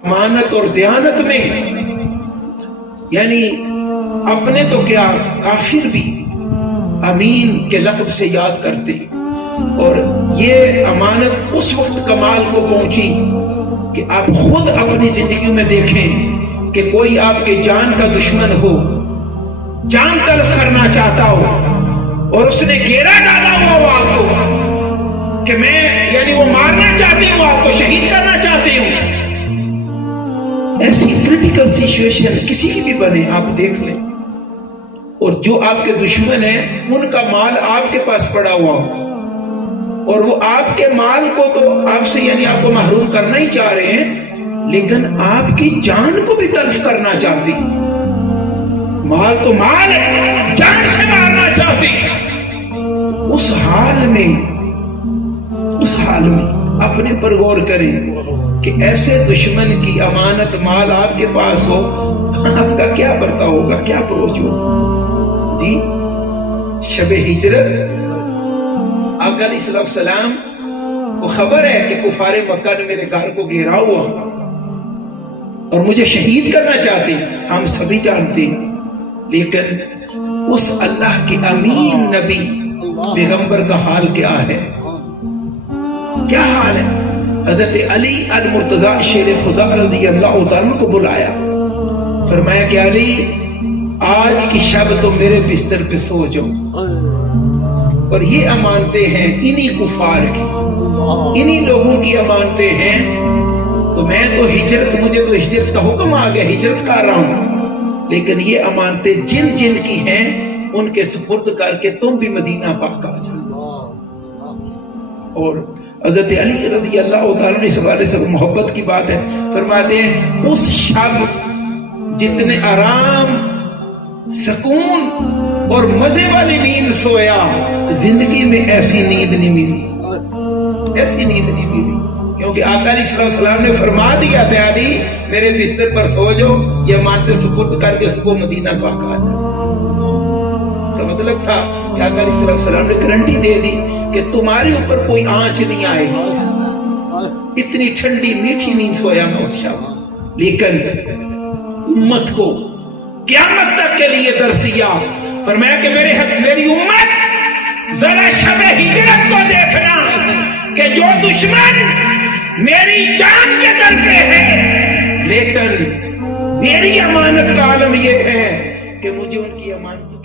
امانت اور دیانت میں یعنی اپنے تو کیا کافر بھی امین کے لقب سے یاد کرتے، اور یہ امانت اس وقت کمال کو پہنچی کہ آپ خود اپنی زندگی میں دیکھیں کہ کوئی آپ کے جان کا دشمن ہو، جان تلف کرنا چاہتا ہو اور اس نے گھیرا ڈالا ہو آپ کو کہ میں یعنی وہ مارنا چاہتی ہوں، آپ کو شہید کرنا چاہتی ہوں، ایسی کریٹیکل سچویشن کسی کی بھی بنے آپ دیکھ لیں، اور جو آپ کے دشمن ہیں ان کا مال آپ کے پاس پڑا ہوا ہو اور وہ آپ کے مال کو تو آپ سے یعنی آپ کو محروم کرنا ہی چاہ رہے ہیں، لیکن آپ کی جان کو بھی تلف کرنا چاہتی، مال تو مال ہے، جان سے مارنا چاہتی، اس حال میں اپنے پر غور کریں کہ ایسے دشمن کی امانت مال آپ کے پاس ہو، آپ کا کیا برتاؤ ہوگا، کیا اپروچ ہوگا؟ جی شب ہجرت آقا علیہ السلام کو خبر ہے کہ کفار مکہ نے میرے گھر کو گھیرا ہوا اور مجھے شہید کرنا چاہتے، ہم سبھی جانتے، لیکن اس اللہ کے امین نبی پیغمبر کا حال کیا ہے؟ کیا حال ہے؟ حضرت علی المرتضی شیر خدا رضی اللہ تعالیٰ کو بلایا، فرمایا کہ علی آج کی شب تو میرے بستر پہ سو جاؤ، اور یہ امانتیں ہیں انہی کفار کی، انہی لوگوں کی امانتیں ہیں، تو میں تو مجھے تو ہجرت کا حکم آ گیا، ہجرت کر رہا ہوں، لیکن یہ امانتیں جن کی ہیں ان کے سپرد کر کے تم بھی مدینہ پاک آ جاؤ۔ اور حضرت علی رضی اللہ تعالیٰ نے اس حوالے سے محبت کی بات ہے، فرماتے ہیں اس شب جتنے آرام، سکون اور مزے والی نیند سویا، زندگی میں ایسی نیند نہیں ملی، ایسی نیند نہیں ملی، کیونکہ آقا علیہ السلام نے فرما دیا تھا علی میرے بستر پر سو جاؤ، یہ مانتے سپرد کر کے صبح مدینہ پاک آ جاؤ۔ کا مطلب تھا کہ آقا علیہ السلام نے گارنٹی دے دی کہ تمہارے اوپر کوئی آنچ نہیں آئے گی، اتنی ٹھنڈی میٹھی نیند سویا میں اس شب، لیکن امت کو قیامت تک کے لیے درس دیا، فرمایا کہ میری امت ذرا شب ہجرت کو دیکھنا کہ جو دشمن میری جان کے در پہ ہے، لیکن میری امانت کا عالم یہ ہے کہ مجھے ان کی امانت